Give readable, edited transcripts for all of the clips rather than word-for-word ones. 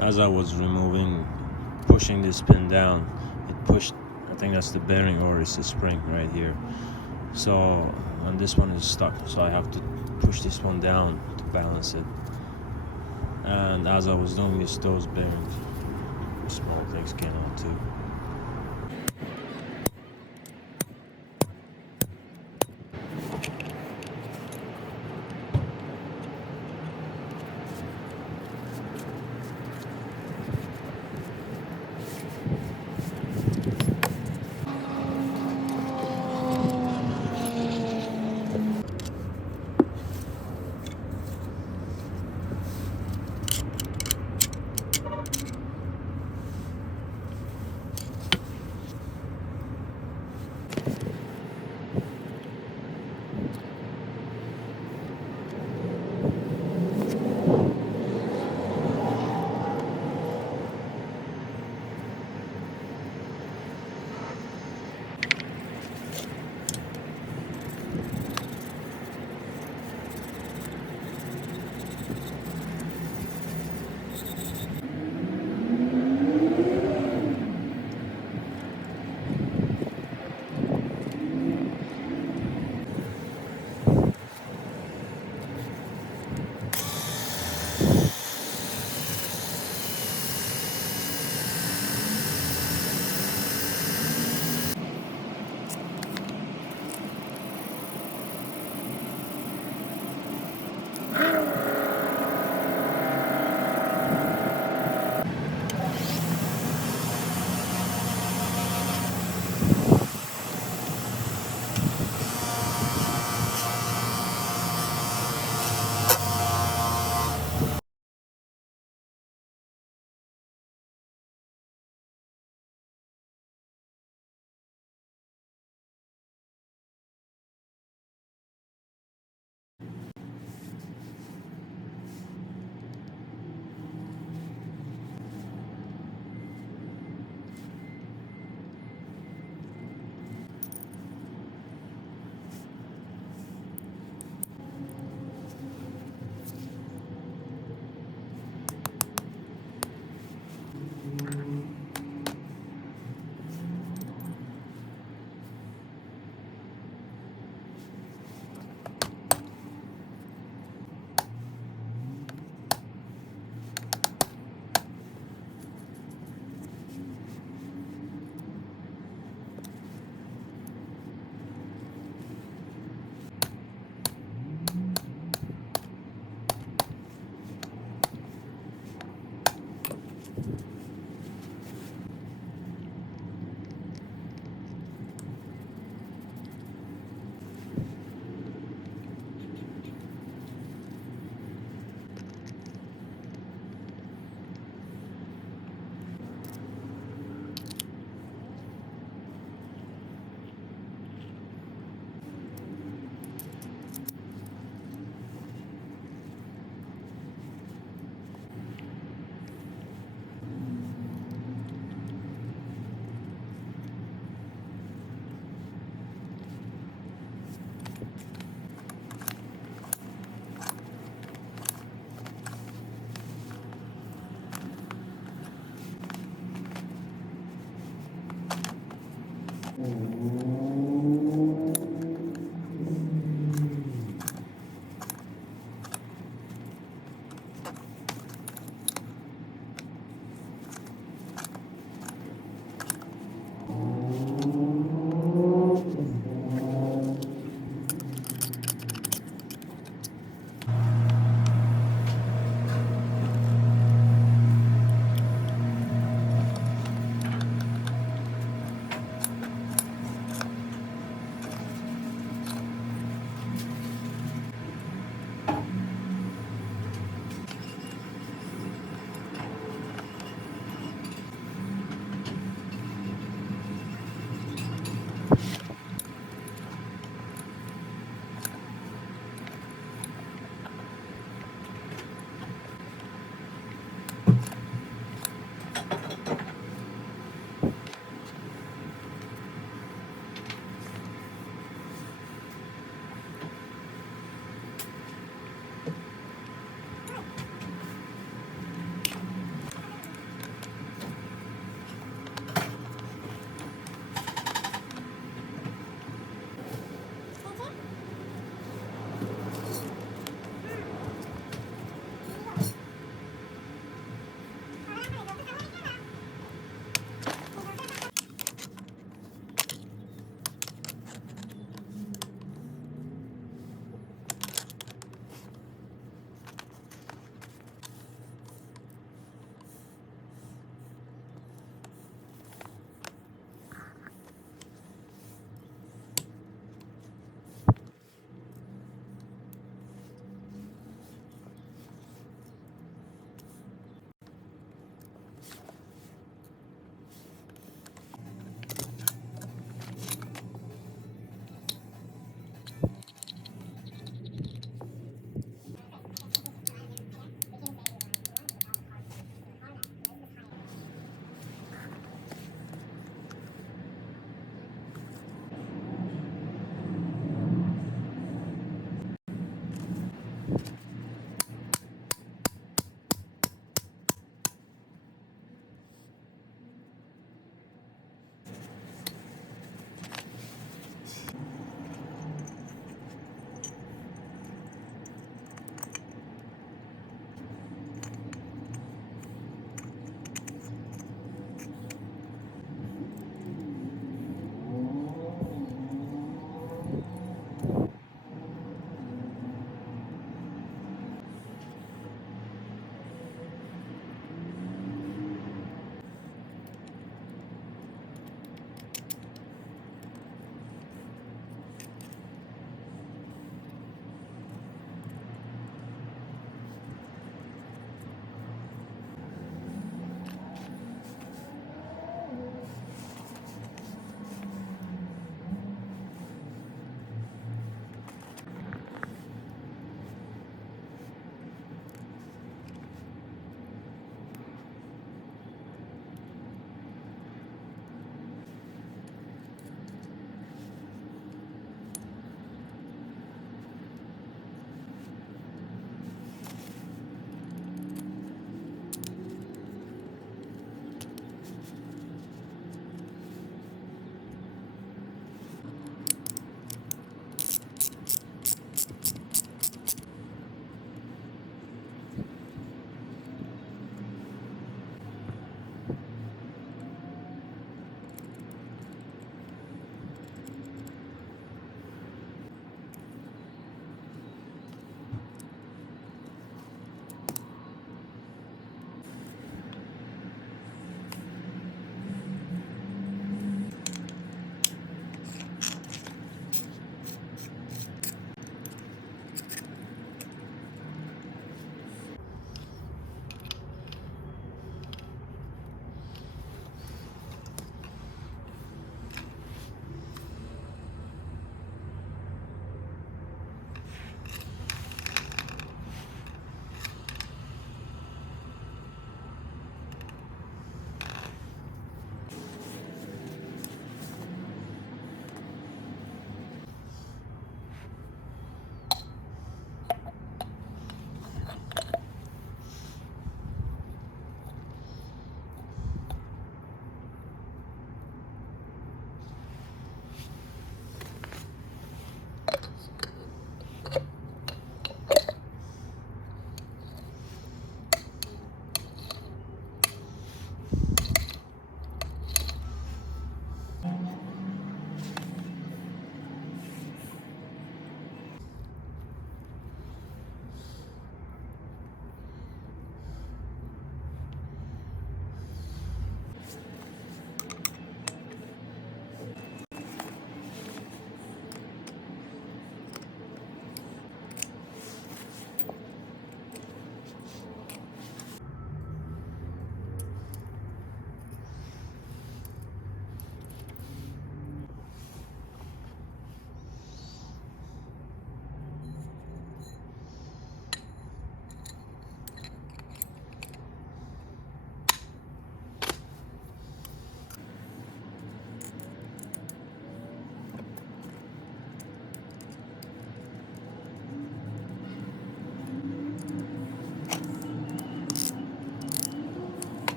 as I was pushing this pin down, it pushed, I think that's the bearing or it's the spring right here. So, and this one is stuck, so I have to push this one down to balance it. And as I was doing this, those bearings, small things came out too.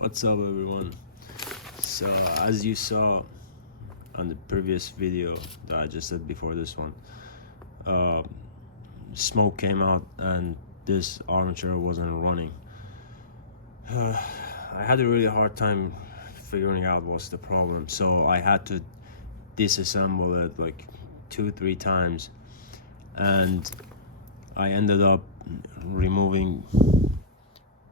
What's up, everyone? So as you saw on the previous video that I just did before this one, smoke came out and this armature wasn't running. I had a really hard time figuring out what's the problem, so I had to disassemble it like 2-3 times, and I ended up removing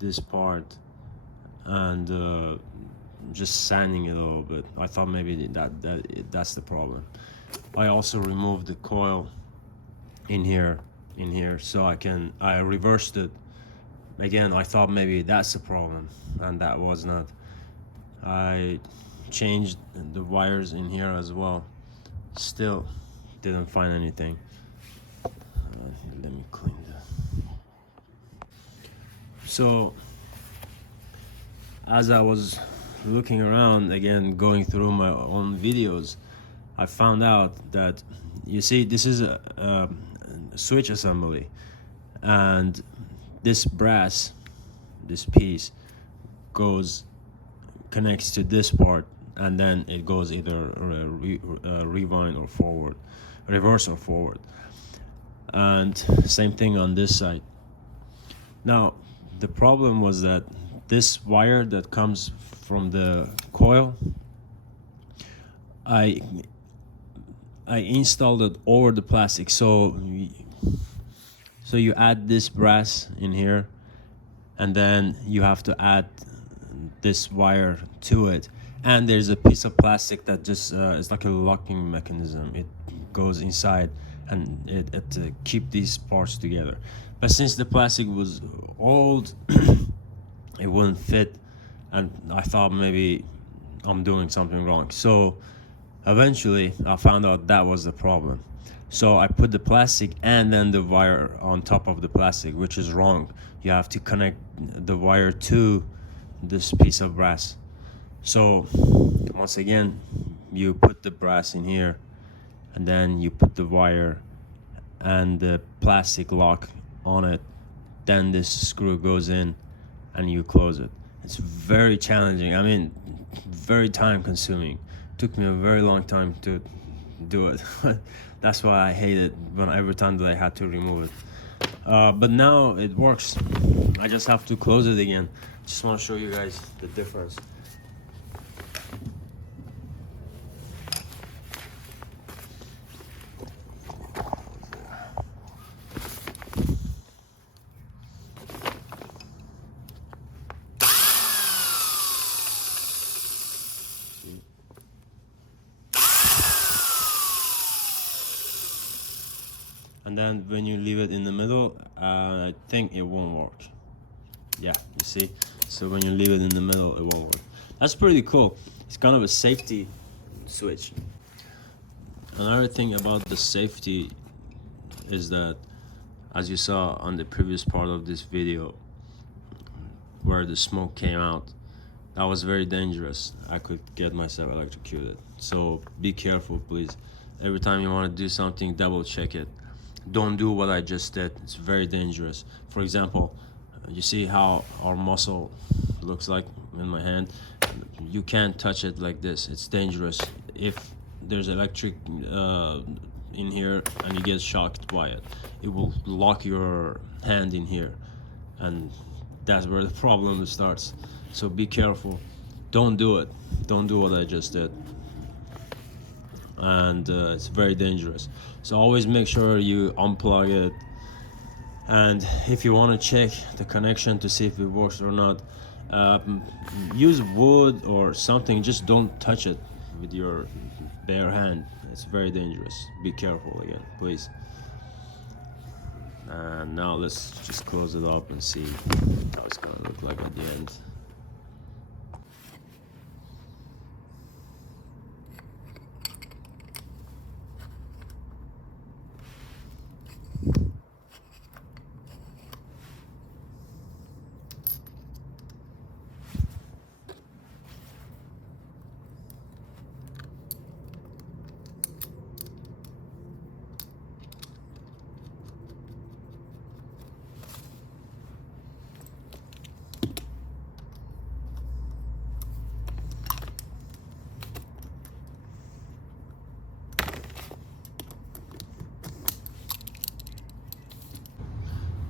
this part and just sanding it a little bit. I thought maybe that's the problem. I also removed the coil in here, so I reversed it. Again, I thought maybe that's the problem, and that was not. I changed the wires in here as well. Still didn't find anything. Let me clean that. So as I was looking around again, going through my own videos, I found out that, you see, this is a switch assembly, and this brass, this piece connects to this part, and then it goes either rewind or forward, reverse or forward, and same thing on this side. Now the problem was that this wire that comes from the coil, I installed it over the plastic. So you add this brass in here, and then you have to add this wire to it, and there's a piece of plastic that just is like a locking mechanism. It goes inside and it keep these parts together. But since the plastic was old, it wouldn't fit, and I thought maybe I'm doing something wrong. So eventually I found out that was the problem. So I put the plastic and then the wire on top of the plastic, which is wrong. You have to connect the wire to this piece of brass. So once again, you put the brass in here, and then you put the wire and the plastic lock on it. Then this screw goes in and you close it. It's very challenging. I mean, very time consuming. Took me a very long time to do it. That's why I hate it every time that I had to remove it. But now it works. I just have to close it again. Just want to show you guys the difference. And then when you leave it in the middle, I think it won't work. Yeah, you see? So when you leave it in the middle, it won't work. That's pretty cool. It's kind of a safety switch. Another thing about the safety is that, as you saw on the previous part of this video where the smoke came out, that was very dangerous. I could get myself electrocuted. So be careful, please. Every time you want to do something, double check it. Don't do what I just did. It's very dangerous. For example, you see how our muscle looks like in my hand? You can't touch it like this. It's dangerous. If there's electric in here and you get shocked by it, it will lock your hand in here, and that's where the problem starts. So be careful. Don't do it. Don't do what I just did. And it's very dangerous. So always make sure you unplug it, and if you want to check the connection to see if it works or not, use wood or something. Just don't touch it with your bare hand. It's very dangerous. Be careful again, please. And now let's just close it up and see how it's gonna look like at the end.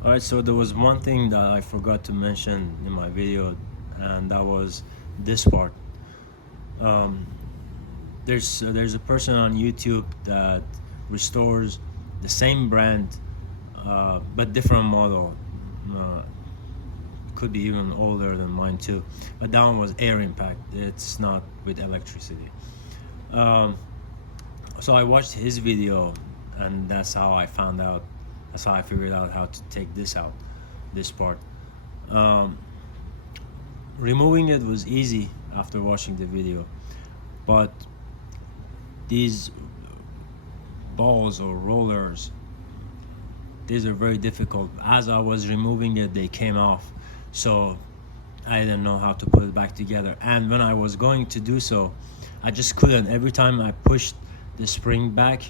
Alright, so there was one thing that I forgot to mention in my video, and that was this part. There's a person on YouTube that restores the same brand, but different model. Could be even older than mine too, but that one was air impact. It's not with electricity. So I watched his video, and that's how I found out. That's how I figured out how to take this out, this part. Removing it was easy after watching the video, but these balls or rollers, these are very difficult. As I was removing it, they came off, so I didn't know how to put it back together. And when I was going to do so, I just couldn't. Every time I pushed the spring back,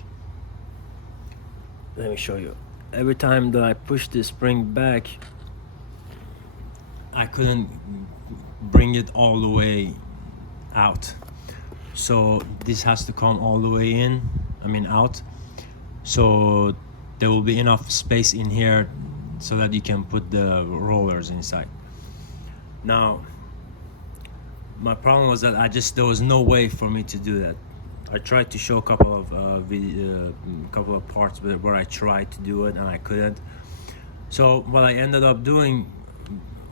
let me show you. Every time that I pushed the spring back, I couldn't bring it all the way out. So this has to come all the way in, out. So there will be enough space in here so that you can put the rollers inside. Now, my problem was that there was no way for me to do that. I tried to show a couple of parts where I tried to do it and I couldn't. So what I ended up doing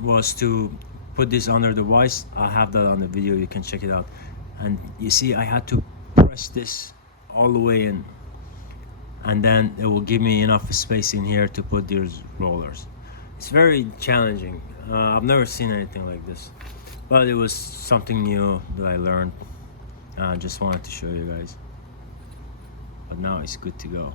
was to put this under the vise. I'll have that on the video, you can check it out. And you see, I had to press this all the way in, and then it will give me enough space in here to put these rollers. It's very challenging. I've never seen anything like this, but it was something new that I learned. I just wanted to show you guys. But now it's good to go.